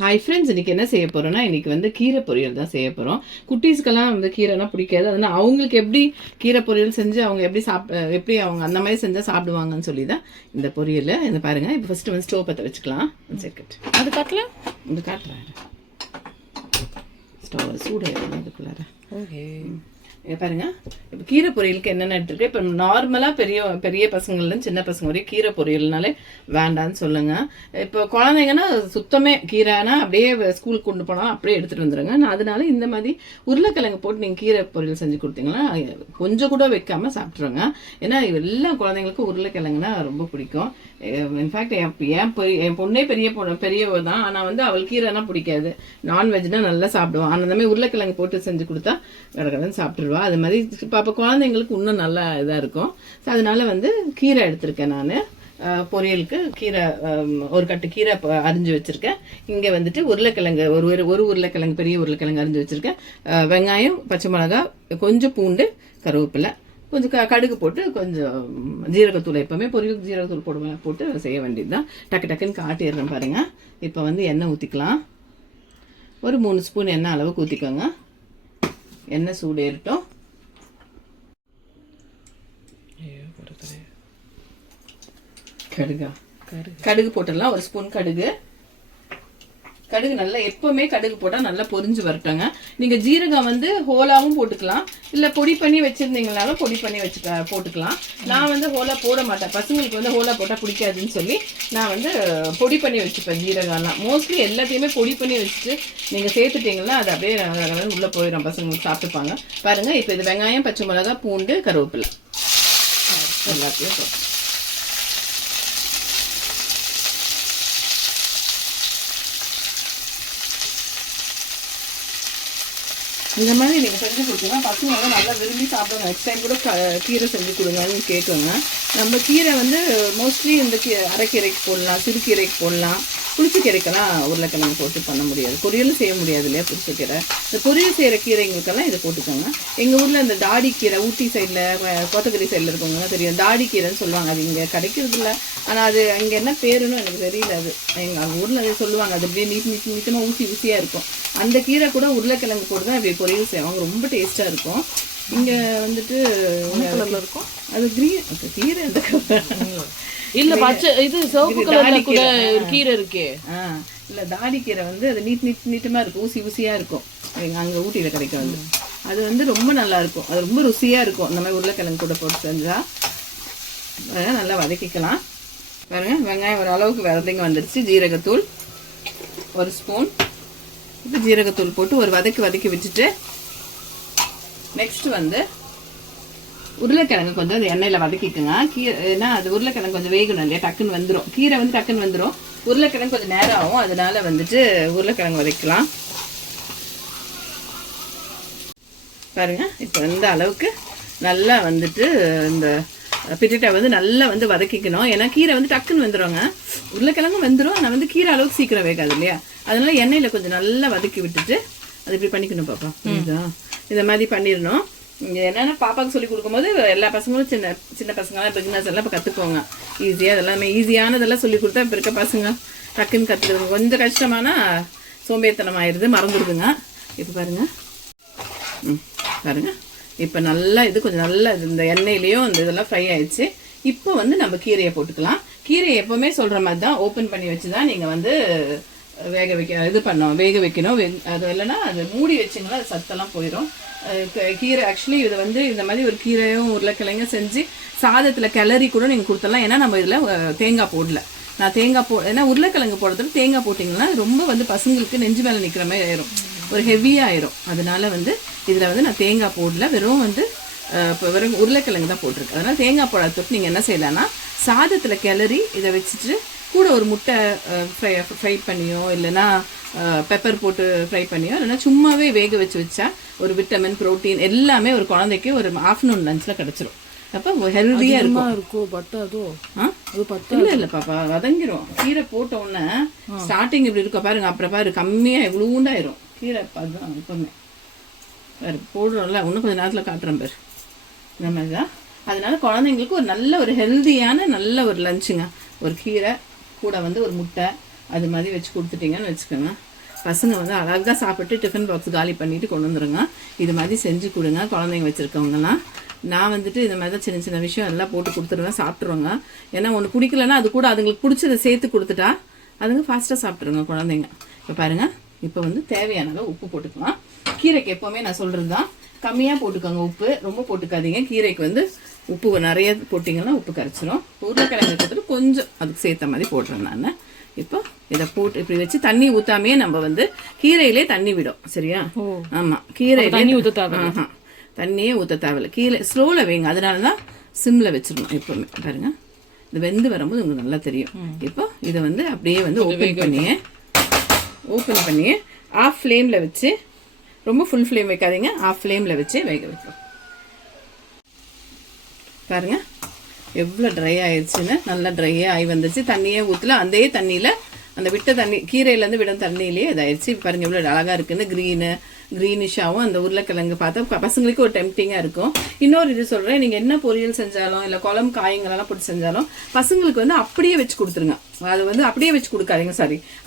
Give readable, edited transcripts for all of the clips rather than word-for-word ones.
Hi friends, இன்றைக்கி என்ன செய்ய போகிறோன்னா, இன்றைக்கி வந்து கீரை பொரியல் தான் செய்ய போகிறோம். குட்டீஸ்க்கெல்லாம் வந்து கீரைனா பிடிக்காது. அதனால் அவங்களுக்கு எப்படி கீரை பொரியல் செஞ்சு அவங்க எப்படி அவங்க அந்த மாதிரி செஞ்சால் சாப்பிடுவாங்கன்னு சொல்லி தான் இந்த பொரியல். இதை பாருங்கள். இப்போ ஃபஸ்ட்டு வந்து ஸ்டோவ் பற்ற வச்சுக்கலாம். செகண்ட் அது காட்டலாம், இது காட்டுறேன். ஸ்டவ் சூடாக அதுக்குள்ளார. ஓகே, பாருங்க. இப்போ கீரை பொரியலுக்கு என்னென்ன எடுத்துருக்கு. இப்போ நார்மலாக பெரிய பசங்கள்லேருந்து சின்ன பசங்க வரையும் கீரை பொரியல்னாலே வேண்டான்னு சொல்லுங்க. இப்போ குழந்தைங்கன்னா சுத்தமே கீரைனா அப்படியே ஸ்கூலுக்கு கொண்டு போனாலும் அப்படியே எடுத்துகிட்டு வந்துடுங்க. நான் அதனால இந்த மாதிரி உருளைக்கிழங்கு போட்டு நீங்கள் கீரை பொரியல் செஞ்சு கொடுத்தீங்கன்னா கொஞ்சம் கூட வைக்காமல் சாப்பிட்ருங்க. ஏன்னா எல்லா குழந்தைங்களுக்கும் உருளைக்கிழங்குனா ரொம்ப பிடிக்கும். இன்ஃபேக்ட் என் பொண்ணே பெரியவ தான். ஆனால் வந்து அவள் கீரைனா பிடிக்காது. நான்வெஜ்னா நல்லா சாப்பிடுவான். அந்த மாதிரி உருளைக்கிழங்கு போட்டு செஞ்சு கொடுத்தா கடகடன்னு சாப்பிட்ருவா. அது மாதிரி பாப்பா குழந்தைங்களுக்கு இன்னும் நல்லா இதாக இருக்கும். ஸோ அதனால வந்து கீரை எடுத்திருக்கேன் நான். பொரியலுக்கு கீரை ஒரு கட்டு கீரை அரிஞ்சு வச்சுருக்கேன். இங்கே வந்துட்டு உருளைக்கிழங்கு ஒரு உருளைக்கிழங்கு, பெரிய உருளைக்கிழங்கு அரிஞ்சு வச்சுருக்கேன். வெங்காயம், பச்சை மிளகா, கொஞ்சம் பூண்டு, கருவேப்பிலை, கொஞ்சம் கடுகு போட்டு கொஞ்சம் ஜீரகத்தூள், எப்போவுமே பொரியலுக்கு ஜீரகத்தூள் போட்டு செய்ய வேண்டியது தான். டக்கு டக்குன்னு காட்டிடுறேன் பாருங்கள். இப்போ வந்து எண்ணெய் ஊற்றிக்கலாம். ஒரு 3 ஸ்பூன் எண்ணெய் அளவுக்கு ஊற்றிக்கோங்க. எண்ணெய் சூடு ஏறட்டும். கடுகு போட்டுடலாம். 1 ஸ்பூன் கடுகு நல்லா எப்பவுமே கடுகு போட்டால் நல்லா பொரிஞ்சு வரட்டுங்க. நீங்கள் ஜீரகம் வந்து ஹோலாவும் போட்டுக்கலாம், இல்லை பொடி பண்ணி வச்சுருந்தீங்கனாலும் பொடி பண்ணி போட்டுக்கலாம். நான் வந்து ஹோலா போட மாட்டேன். பசங்களுக்கு வந்து ஹோலா போட்டால் பிடிக்காதுன்னு சொல்லி நான் வந்து பொடி பண்ணி வச்சுப்பேன். ஜீரகம்லாம் மோஸ்ட்லி எல்லாத்தையுமே பொடி பண்ணி வச்சுட்டு நீங்கள் சேர்த்துட்டிங்கன்னா அது அப்படியே உள்ளே போயிடும், பசங்களுக்கு சாப்பிட்டுப்பாங்க. பாருங்கள். இப்போ இது வெங்காயம், பச்சை மிளகா, பூண்டு, கருவேப்பிலை எல்லாத்தையும் இந்த மாதிரி நீங்கள் செஞ்சு கொடுத்தீங்கன்னா பசங்க வந்து நல்லா விரும்பி சாப்பிடுவாங்க. நெக்ஸ்ட் டைம் கூட கீரை செஞ்சு கொடுங்கன்னு கேட்குங்க. நம்ம கீரை வந்து மோஸ்ட்லி இந்த அரைக்கீரைக்கு போடலாம், சிறுகீரைக்கு போடலாம். புளிச்சக்கீரைக்கெல்லாம் உருளைக்கிழங்கு போட்டு பண்ண முடியாது, பொரியலும் செய்ய முடியாது இல்லையா புளிச்சக்கீரை. இந்த பொரியல் செய்கிற கீரைங்களுக்கெல்லாம் இதை போட்டுக்கோங்க. எங்கள் ஊரில் இந்த தாடி கீரை, ஊட்டி சைடில், கோத்தகிரி சைடில் இருக்கவங்க தெரியும், தாடி கீரைன்னு சொல்லுவாங்க. அது இங்கே கிடைக்கிறது இல்லை. ஆனால் அது அங்கே என்ன பேருன்னு எனக்கு தெரியல. அது எங்கள் ஊரில் அதை சொல்லுவாங்க. அது அப்படியே நீட்டமாக ஊசியாக இருக்கும். அந்த கீரை கூட உருளைக்கிழங்கு போட்டு தான் இப்படி பொரியல் செய்வாங்க. ரொம்ப டேஸ்ட்டாக இருக்கும். இங்கே வந்துட்டு இருக்கும். அது கீரை இல்ல பச்சை இது சிவப்பு கலர்ல கூட ஒரு கீரை இருக்கே. இல்ல தாடி கீரை வந்து அது நீட்டமா இருக்கும், ஊசியா இருக்கும். அங்க ஊட்டியில கிடைக்கும். அது வந்து ரொம்ப நல்லா இருக்கும். அது ரொம்ப ருசியா இருக்கும். அந்த மாதிரி உருளைக்கிழங்கு கூட போட்டு செஞ்சா நல்லா வதக்கிக்கலாம். பாருங்க, வெங்காயம் ஒரு அளவுக்கு வதங்கி வந்துடுச்சு. ஜீரகத்தூள் 1 ஸ்பூன். இப்போ ஜீரகத்தூள் போட்டு ஒரு வதக்கி வச்சுட்டு நெக்ஸ்ட் வந்து உருளைக்கிழங்கு கொஞ்சம் அந்த எண்ணெயில் வதக்கிக்குங்க. ஏன்னா அது உருளைக்கிழங்கு கொஞ்சம் வேகணும் இல்லையா, டக்குன்னு வந்துடும். கீரை வந்து டக்குன்னு வந்துடும், உருளைக்கிழங்கு கொஞ்சம் நேரம் ஆகும். அதனால வந்துட்டு உருளைக்கிழங்கு வதக்கலாம். பாருங்க, இப்போ இந்த அளவுக்கு நல்லா வந்துட்டு இந்த பிட்டேட்டா வந்து நல்லா வந்து வதக்கிக்கணும். ஏன்னா கீரை வந்து டக்குன்னு வந்துடுங்க, உருளைக்கிழங்கும் வந்துடும். நான் வந்து கீரை அளவுக்கு சீக்கிரம் வேகாது இல்லையா, அதனால எண்ணெயில் கொஞ்சம் நல்லா வதக்கி விட்டுட்டு அது இப்படி பண்ணிக்கணும். பாப்பா இந்த மாதிரி பண்ணிடணும். இங்கே என்னென்னா பாப்பாவுக்கு சொல்லி கொடுக்கும்போது எல்லா பசங்களும் சின்ன பசங்களாம் பிகினர்ஸ் எல்லாம் இப்போ கற்றுக்குவாங்க ஈஸியாக. அதெல்லாமே ஈஸியானதெல்லாம் சொல்லி கொடுத்தா இப்போ இருக்க பசங்க டக்குன்னு கற்றுக்குதுங்க. கொஞ்சம் கஷ்டமான சோம்பேறித்தனம் ஆயிடுது, மறந்துடுதுங்க. இப்போ பாருங்கள். பாருங்கள், இப்போ நல்லா இது கொஞ்சம் நல்லா இந்த எண்ணெயிலையும் இந்த இதெல்லாம் ஃப்ரை ஆயிடுச்சு. இப்போ வந்து நம்ம கீரையை போட்டுக்கலாம். கீரையை எப்போவுமே சொல்கிற மாதிரி தான் ஓப்பன் பண்ணி வச்சு தான் நீங்கள் வந்து வேக வைக்கணும். அது இல்லைன்னா அது மூடி வச்சிங்கன்னா அது சத்தெல்லாம் போயிடும். கீரை ஆக்சுவலி இதை வந்து இந்த மாதிரி ஒரு கீரையும் உருளைக்கிழங்கும் செஞ்சு சாதத்தில் கிளறி கூட நீங்கள் கொடுத்துடலாம். ஏன்னா நம்ம இதில் தேங்காய் போடல. நான் ஏன்னா உருளைக்கிழங்கு போடுறதுல தேங்காய் போட்டிங்கன்னா ரொம்ப வந்து பசங்களுக்கு நெஞ்சு மேலே நிற்கிற மாதிரி ஆயிரும், ஒரு ஹெவியாக ஆயிரும். அதனால வந்து இதில் வந்து நான் தேங்காய் போடல, வெறும் உருளைக்கிழங்கு தான் போட்டிருக்கு. அதனால் தேங்காய் போடாததுக்கு நீங்கள் என்ன செய்யலாம்னா சாதத்தில் கிளறி இதை வச்சுட்டு கூட ஒரு முட்டை ஃப்ரை பண்ணியோ இல்லைன்னா பெப்பர் போட்டு ஃப்ரை பண்ணியோ இல்லைன்னா சும்மாவே வேக வச்சா ஒரு விட்டமின், ப்ரோட்டீன் எல்லாமே ஒரு குழந்தைக்கு ஒரு ஆஃப்டர்நூன் லஞ்சில் கிடச்சிரும். அப்போ ஹெல்த்தியாக இருக்கும். இல்லை பாப்பா, வதங்கிரும். கீரை போட்ட உடனே ஸ்டார்டிங் இப்படி இருக்க பாருங்க, அப்புறம் பாரு கம்மியாக இவ்வளோ உண்டாயிரும் கீரை. அதுதான் எப்பவுமே பாரு போடுறோம்ல, இன்னும் கொஞ்சம் நேரத்தில் காட்டுறேன் பாரு. இந்த மாதிரி தான். அதனால குழந்தைங்களுக்கு ஒரு ஹெல்த்தியான நல்ல ஒரு லஞ்சுங்க. ஒரு கீரை கூட வந்து ஒரு முட்டை அது மாதிரி வச்சு கொடுத்துட்டிங்கன்னு வச்சுக்கோங்க. பசங்க வந்து அழகாக சாப்பிட்டு டிஃபன் பாக்ஸ் காலி பண்ணிட்டு கொண்டு வந்துருங்க. இது மாதிரி செஞ்சு கொடுங்க குழந்தைங்க வச்சுருக்கவங்கலாம். நான் வந்துட்டு இந்த மாதிரி தான் சின்ன சின்ன விஷயம் எல்லாம் போட்டு கொடுத்துருவேன், சாப்பிட்ருவாங்க. ஏன்னா ஒன்று பிடிக்கலன்னா அது கூட அதுங்களுக்கு பிடிச்சதை சேர்த்து கொடுத்துட்டா அதுங்க ஃபாஸ்ட்டாக சாப்பிட்ருங்க குழந்தைங்க. இப்போ பாருங்கள், இப்போ வந்து தேவையான அளவு உப்பு போட்டுக்கலாம். கீரைக்கு எப்போவுமே நான் சொல்கிறது தான், கம்மியாக போட்டுக்கோங்க உப்பு, ரொம்ப போட்டுக்காதீங்க. கீரைக்கு வந்து உப்பு நிறைய போட்டிங்கன்னா உப்பு கரைச்சிரும். உருளைக்கிழங்கு எடுத்துட்டு கொஞ்சம் அதுக்கு சேர்த்த மாதிரி போடுறேன் நான். இப்போ இதை போட்டு இப்படி வச்சு தண்ணி ஊற்றாமையே நம்ம வந்து கீரையிலே தண்ணி விடும். சரியா? ஆமாம், கீரையிலே தண்ணி ஊற்ற தேவை. தண்ணியே ஊற்ற தேவையில்லை. கீரை ஸ்லோவில் வைங்க, அதனால தான் சிம்மில் வச்சிடணும் எப்போவுமே. பாருங்கள், இது வெந்து வரும்போது உங்களுக்கு நல்லா தெரியும். இப்போ இதை வந்து அப்படியே வந்து ஓப்பன் பண்ணி ஆஃப் ஃப்ளேமில் வச்சு, ரொம்ப ஃபுல் ஃப்ளேம் வைக்காதீங்க, ஆஃப் ஃப்ளேமில் வச்சு வேக வைக்கலாம். பாருங்கள் எவ்வளோ ட்ரை ஆயிடுச்சுன்னு, நல்லா ட்ரையாக ஆகி வந்துச்சு. தண்ணியே ஊற்றல, அதே தண்ணியில் அந்த விட்ட தண்ணி கீரையிலேருந்து விட தண்ணியிலேயே இதாகிடுச்சு. பாருங்கள் எவ்வளோ அழகாக இருக்குன்னு, க்ரீனிஷாகவும் அந்த உருளைக்கிழங்கு பார்த்தா பசங்களுக்கு ஒரு டெம்ப்டிங்காக இருக்கும். இன்னொரு இது சொல்கிறேன், நீங்கள் என்ன பொரியல் செஞ்சாலும் இல்லை குழம்பு காய்களெல்லாம் போட்டு செஞ்சாலும் பசங்களுக்கு வந்து அப்படியே வச்சு கொடுத்துருங்க. அது வந்து அப்படியே வச்சு கொடுக்காதீங்க,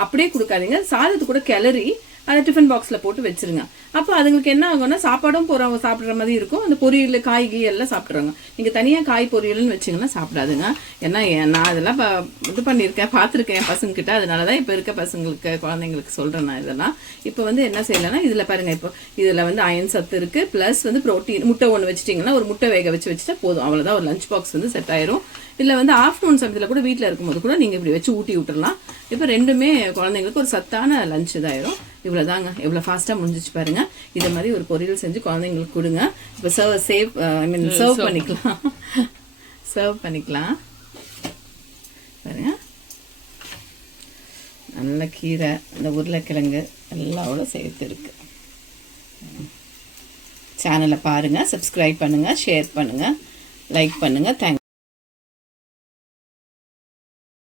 அப்படியே கொடுக்காதீங்க. சாதத்து கூட கிளறி அதை டிஃபன் பாக்ஸில் போட்டு வச்சுருங்க. அப்போ அதுங்களுக்கு என்ன ஆகும்னா சாப்பாடும் போகிறவங்க சாப்பிட்ற மாதிரி இருக்கும். அந்த பொரியல் காய்கறி எல்லாம் சாப்பிட்றாங்க. நீங்கள் தனியாக காய் பொரியல்னு வச்சிங்கன்னா சாப்பிடாதுங்க. ஏன்னா நான் அதெல்லாம் இது பண்ணியிருக்கேன், பார்த்துருக்கேன் பசங்கக்கிட்ட. அதனால தான் இப்போ இருக்க பசங்களுக்கு குழந்தைங்களுக்கு சொல்கிறேன் நான் இதெல்லாம். இப்போ வந்து என்ன செய்யலைன்னா இதில் பாருங்கள், இப்போ இதில் வந்து அயன் சத்து இருக்குது, ப்ளஸ் வந்து ப்ரோட்டீன். முட்டை ஒன்று வச்சிட்டிங்கன்னா ஒரு முட்டை வேக வச்சுட்டா போதும், அவ்வளோதான். ஒரு லஞ்ச் பாக்ஸ் வந்து செட் ஆயிரும். இல்லை வந்து ஆஃப்டர்நூன் சமயத்தில் கூட வீட்டில் இருக்கும்போது கூட நீங்கள் இப்படி வச்சு ஊட்டி விட்டுறலாம். இப்போ ரெண்டுமே குழந்தைங்களுக்கு ஒரு சத்தான லஞ்ச் இதாயிரும். இவ்வளோதாங்க, எவ்வளோ ஃபாஸ்ட்டாக முடிஞ்சிச்சு பாருங்கள். இதை மாதிரி ஒரு பொரியல் செஞ்சு குழந்தைங்களுக்கு கொடுங்க. இப்போ சர்வ் பண்ணிக்கலாம். பாருங்க, நல்ல கீரை, இந்த உருளைக்கிழங்கு எல்லாவோட சேர்த்து இருக்கு. சேனலை பாருங்கள், சப்ஸ்கிரைப் பண்ணுங்கள், ஷேர் பண்ணுங்கள், லைக் பண்ணுங்கள். தேங்க்ஸ்.